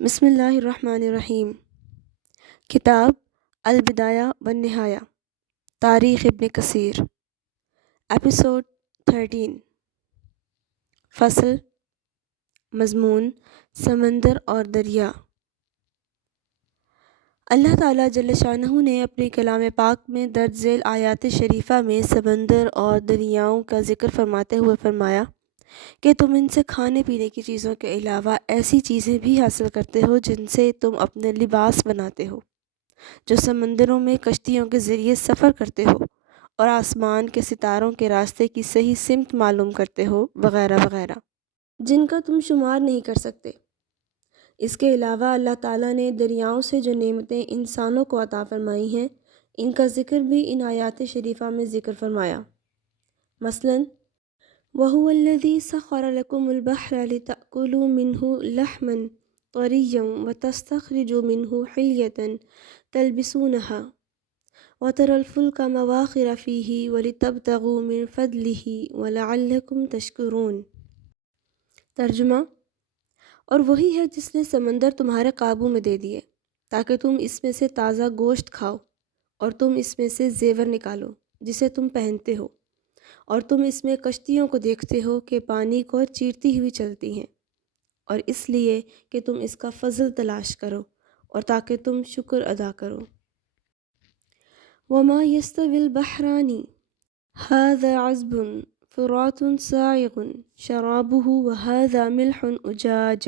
بسم اللہ الرحمن الرحیم۔ کتاب البدایہ والنہایہ، تاریخ ابن کثیر، ایپیسوڈ 13۔ فصل، مضمون، سمندر اور دریا۔ اللہ تعالیٰ جل شانہ نے اپنے کلام پاک میں درج ذیل آیات شریفہ میں سمندر اور دریاؤں کا ذکر فرماتے ہوئے فرمایا کہ تم ان سے کھانے پینے کی چیزوں کے علاوہ ایسی چیزیں بھی حاصل کرتے ہو جن سے تم اپنے لباس بناتے ہو، جو سمندروں میں کشتیوں کے ذریعے سفر کرتے ہو اور آسمان کے ستاروں کے راستے کی صحیح سمت معلوم کرتے ہو، وغیرہ وغیرہ، جن کا تم شمار نہیں کر سکتے۔ اس کے علاوہ اللہ تعالیٰ نے دریاؤں سے جو نعمتیں انسانوں کو عطا فرمائی ہیں، ان کا ذکر بھی ان آیات شریفہ میں ذکر فرمایا۔ مثلاً وَهُوَ الَّذِي سَخَّرَ لَكُمُ الْبَحْرَ لِتَأْكُلُوا مِنْهُ لَحْمًا طَرِيًّا وَتَسْتَخْرِجُوا مِنْهُ حِلْيَةً تَلْبِسُونَهَا وَتَرَى الْفُلْكَ مَوَاخِرَ فِيهِ وَلِتَبْتَغُوا مِنْ فَضْلِهِ وَلَعَلَّكُمْ تَشْكُرُونَ۔ ترجمہ: اور وہی ہے جس نے سمندر تمہارے قابو میں دے دیے تاکہ تم اس میں سے تازہ گوشت کھاؤ، اور تم اس میں سے زیور نکالو جسے تم پہنتے ہو، اور تم اس میں کشتیوں کو دیکھتے ہو کہ پانی کو چیرتی ہوئی چلتی ہیں، اور اس لیے کہ تم اس کا فضل تلاش کرو اور تاکہ تم شکر ادا کرو۔ وَمَا يَسْتَوِي الْبَحْرَانِ هَذَا عَذْبٌ فُرَاتٌ سَائِغٌ شَرَابُهُ وَهَذَا مِلْحٌ أُجَاجٌ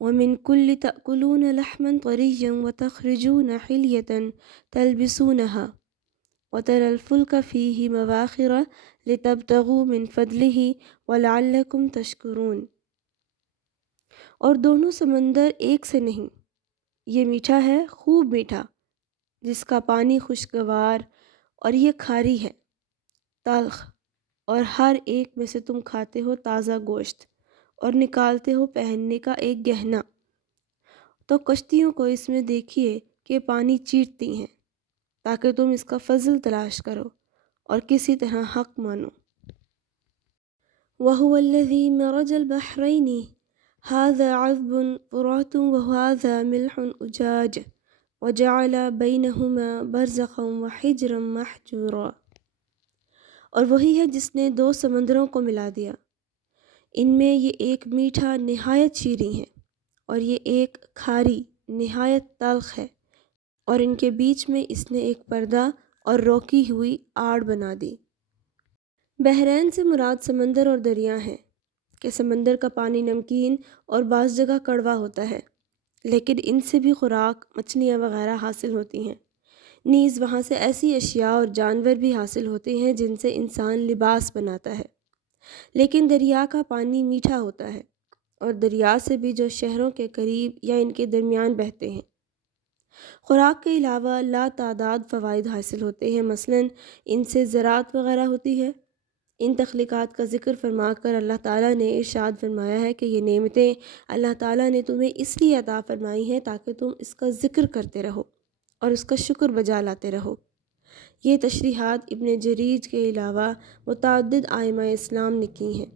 وَمِنْ كُلِّ تَأْكُلُونَ لَحْمًا طَرِيًّا وَتَخْرِجُونَ حِلْيَةً تَلْبِسُونَهَا وَتَرَى الْفُلْكَ فِيهِ مَوَاخِرَ لِتَبْتَغُوا مِنْ فَضْلِهِ وَلَعَلَّكُمْ تَشْكُرُونَ۔ اور دونوں سمندر ایک سے نہیں، یہ میٹھا ہے، خوب میٹھا، جس کا پانی خوشگوار، اور یہ کھاری ہے، تلخ، اور ہر ایک میں سے تم کھاتے ہو تازہ گوشت اور نکالتے ہو پہننے کا ایک گہنا، تو کشتیوں کو اس میں دیکھیے کہ پانی چیرتی ہیں تاکہ تم اس کا فضل تلاش کرو اور کسی طرح حق مانو۔ وَهُوَ الَّذِي مَرَجَ الْبَحْرَيْنِ هَذَا عَذْبٌ فُرَاتٌ وَهَذَا مِلْحٌ أُجَاجٌ وَجَعَلَ بَيْنَهُمَا بَرْزَخًا وَحِجْرًا مَحْجُورًا۔ اور وہی ہے جس نے دو سمندروں کو ملا دیا، ان میں یہ ایک میٹھا نہایت شیریں ہے اور یہ ایک کھاری نہایت تلخ ہے، اور ان کے بیچ میں اس نے ایک پردہ اور روکی ہوئی آڑ بنا دی۔ بحرین سے مراد سمندر اور دریا ہیں کہ سمندر کا پانی نمکین اور بعض جگہ کڑوا ہوتا ہے، لیکن ان سے بھی خوراک، مچھلیاں وغیرہ حاصل ہوتی ہیں۔ نیز وہاں سے ایسی اشیاء اور جانور بھی حاصل ہوتے ہیں جن سے انسان لباس بناتا ہے۔ لیکن دریا کا پانی میٹھا ہوتا ہے، اور دریا سے بھی جو شہروں کے قریب یا ان کے درمیان بہتے ہیں۔ خوراک کے علاوہ لا تعداد فوائد حاصل ہوتے ہیں، مثلاً ان سے زراعت وغیرہ ہوتی ہے۔ ان تخلیقات کا ذکر فرما کر اللہ تعالیٰ نے ارشاد فرمایا ہے کہ یہ نعمتیں اللہ تعالیٰ نے تمہیں اس لیے عطا فرمائی ہیں تاکہ تم اس کا ذکر کرتے رہو اور اس کا شکر بجا لاتے رہو۔ یہ تشریحات ابن جریج کے علاوہ متعدد ائمہ اسلام نے کی ہیں۔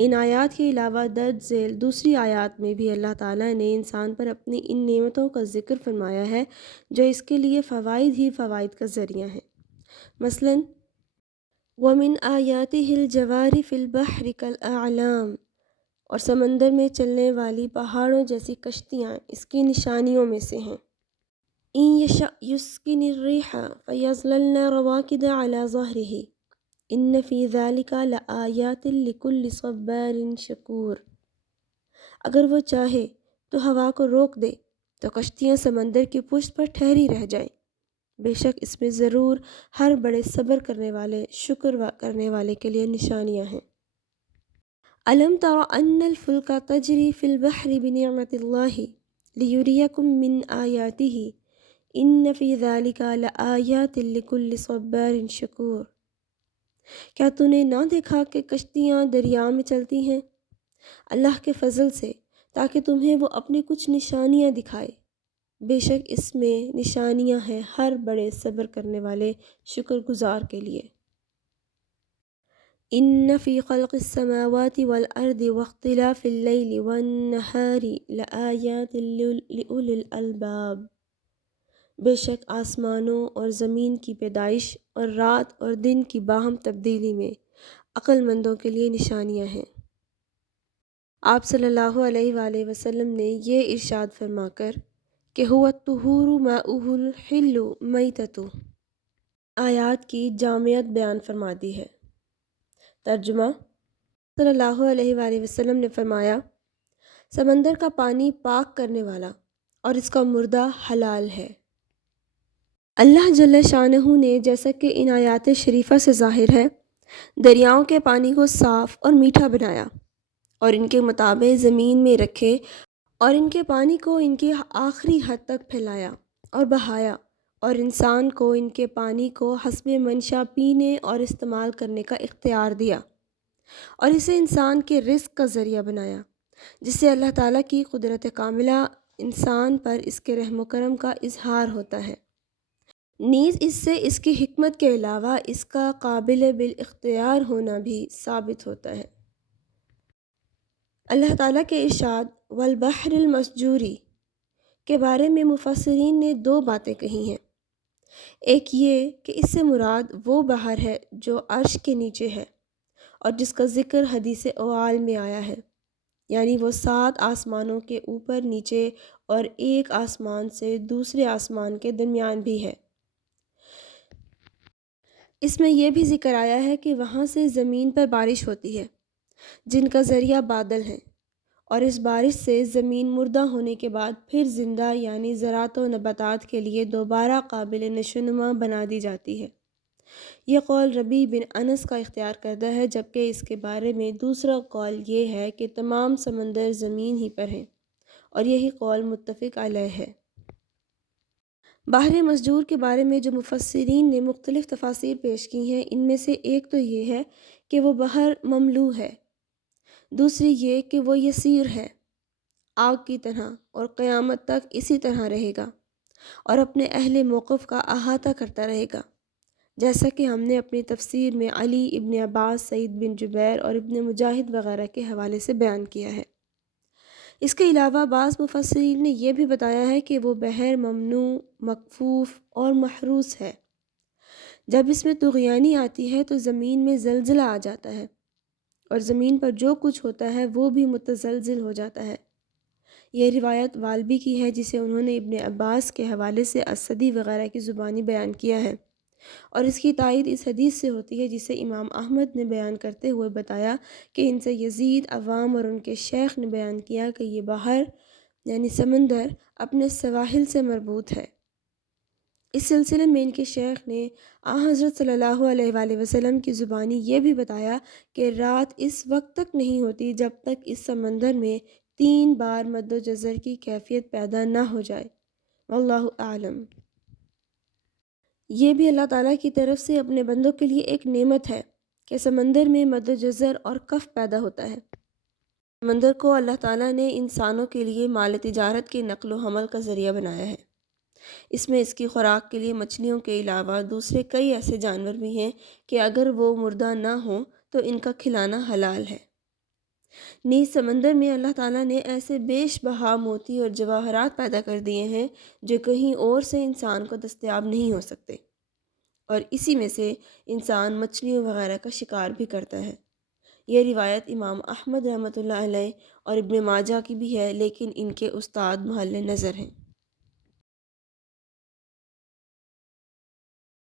ان آیات کے علاوہ درج ذیل دوسری آیات میں بھی اللہ تعالیٰ نے انسان پر اپنی ان نعمتوں کا ذکر فرمایا ہے جو اس کے لیے فوائد ہی فوائد کا ذریعہ ہیں۔ مثلاً وَمِنْ آيَاتِهِ الْجَوَارِ فِي الْبَحْرِ كَالْأَعْلَامِ، اور سمندر میں چلنے والی پہاڑوں جیسی کشتیاں اس کی نشانیوں میں سے ہیں۔ إِن يَشَأْ يُسْكِنِ الرِّيحَ فَيَظْلَلْنَ رَوَاكِدَ عَلَى ظَهْرِهِ إِنَّ فِي ذَلِكَ لَآيَاتٍ لِكُلِّ صَبَّارٍ شَكُورٍ۔ اگر وہ چاہے تو ہوا کو روک دے تو کشتیاں سمندر کی پشت پر ٹھہری رہ جائیں، بے شک اس میں ضرور ہر بڑے صبر کرنے والے، شکر کرنے والے کے لیے نشانیاں ہیں۔ أَلَمْ تَرَ أَنَّ الْفُلْكَ تَجْرِي فِي الْبَحْرِ بِنِعْمَتِ اللَّهِ لِيُرِيَكُم مِّنْ آيَاتِهِ إِنَّ فِي ذَلِكَ لَآيَاتٍ لِكُلِّ صَبَّارٍ شَكُورٍ۔ کیا تو نے نہ دیکھا کہ کشتیاں دریا میں چلتی ہیں اللہ کے فضل سے تاکہ تمہیں وہ اپنی کچھ نشانیاں دکھائے؟ بے شک اس میں نشانیاں ہیں ہر بڑے صبر کرنے والے شکر گزار کے لیے۔ ان فی خلق السماوات والارض واختلاف اللیل والنہار لآیات لأولی الالباب، بے شک آسمانوں اور زمین کی پیدائش اور رات اور دن کی باہم تبدیلی میں عقل مندوں کے لیے نشانیاں ہیں۔ آپ صلی اللہ علیہ وآلہ وسلم نے یہ ارشاد فرما کر کہ هو الطہور ماؤہ الحل میتۃ آیات کی جامعیت بیان فرما دی ہے۔ ترجمہ: صلی اللہ علیہ وآلہ وسلم نے فرمایا، سمندر کا پانی پاک کرنے والا اور اس کا مردہ حلال ہے۔ اللہ جل شانہ نے، جیسا کہ ان آیات شریفہ سے ظاہر ہے، دریاؤں کے پانی کو صاف اور میٹھا بنایا اور ان کے مطابق زمین میں رکھے اور ان کے پانی کو ان کی آخری حد تک پھیلایا اور بہایا، اور انسان کو ان کے پانی کو حسب منشا پینے اور استعمال کرنے کا اختیار دیا، اور اسے انسان کے رزق کا ذریعہ بنایا، جس سے اللہ تعالیٰ کی قدرت کاملہ انسان پر اس کے رحم و کرم کا اظہار ہوتا ہے۔ نیز اس سے اس کی حکمت کے علاوہ اس کا قابل بالاختیار ہونا بھی ثابت ہوتا ہے۔ اللہ تعالیٰ کے ارشاد والبحر المسجوری کے بارے میں مفسرین نے دو باتیں کہی ہیں۔ ایک یہ کہ اس سے مراد وہ بحر ہے جو عرش کے نیچے ہے اور جس کا ذکر حدیث اعال میں آیا ہے، یعنی وہ 7 آسمانوں کے اوپر نیچے اور ایک آسمان سے دوسرے آسمان کے درمیان بھی ہے۔ اس میں یہ بھی ذکر آیا ہے کہ وہاں سے زمین پر بارش ہوتی ہے جن کا ذریعہ بادل ہیں، اور اس بارش سے زمین مردہ ہونے کے بعد پھر زندہ یعنی زراعت و نباتات کے لیے دوبارہ قابل نشوونما بنا دی جاتی ہے۔ یہ قول ربیع بن انس کا اختیار کردہ ہے، جبکہ اس کے بارے میں دوسرا قول یہ ہے کہ تمام سمندر زمین ہی پر ہیں، اور یہی قول متفق علیہ ہے۔ بحر مسجور کے بارے میں جو مفسرین نے مختلف تفاسیر پیش کی ہیں، ان میں سے ایک تو یہ ہے کہ وہ بحر مملوء ہے، دوسری یہ کہ وہ یسیر ہے، آگ کی طرح، اور قیامت تک اسی طرح رہے گا اور اپنے اہل موقف کا احاطہ کرتا رہے گا، جیسا کہ ہم نے اپنی تفسیر میں علی ابن عباس، سعید بن جبیر اور ابن مجاہد وغیرہ کے حوالے سے بیان کیا ہے۔ اس کے علاوہ بعض مفسرین نے یہ بھی بتایا ہے کہ وہ بحر ممنوع، مکفوف اور محروس ہے۔ جب اس میں طغیانی آتی ہے تو زمین میں زلزلہ آ جاتا ہے اور زمین پر جو کچھ ہوتا ہے وہ بھی متزلزل ہو جاتا ہے۔ یہ روایت والبی کی ہے، جسے انہوں نے ابن عباس کے حوالے سے اسدی وغیرہ کی زبانی بیان کیا ہے، اور اس کی تائید اس حدیث سے ہوتی ہے جسے امام احمد نے بیان کرتے ہوئے بتایا کہ ان سے یزید عوام اور ان کے شیخ نے بیان کیا کہ یہ بحر یعنی سمندر اپنے سواحل سے مربوط ہے۔ اس سلسلے میں ان کے شیخ نے حضرت صلی اللہ علیہ وآلہ وسلم کی زبانی یہ بھی بتایا کہ رات اس وقت تک نہیں ہوتی جب تک اس سمندر میں 3 بار مد و جزر کی کیفیت پیدا نہ ہو جائے۔ واللہ اعلم۔ یہ بھی اللہ تعالیٰ کی طرف سے اپنے بندوں کے لیے ایک نعمت ہے کہ سمندر میں مد و جزر اور کف پیدا ہوتا ہے۔ سمندر کو اللہ تعالیٰ نے انسانوں کے لیے مال تجارت کے نقل و حمل کا ذریعہ بنایا ہے۔ اس میں اس کی خوراک کے لیے مچھلیوں کے علاوہ دوسرے کئی ایسے جانور بھی ہیں کہ اگر وہ مردہ نہ ہوں تو ان کا کھلانا حلال ہے۔ نیز سمندر میں اللہ تعالیٰ نے ایسے بیش بہا موتی اور جواہرات پیدا کر دیے ہیں جو کہیں اور سے انسان کو دستیاب نہیں ہو سکتے، اور اسی میں سے انسان مچھلیوں وغیرہ کا شکار بھی کرتا ہے۔ یہ روایت امام احمد رحمۃ اللہ علیہ اور ابن ماجہ کی بھی ہے، لیکن ان کے استاد محل نظر ہیں۔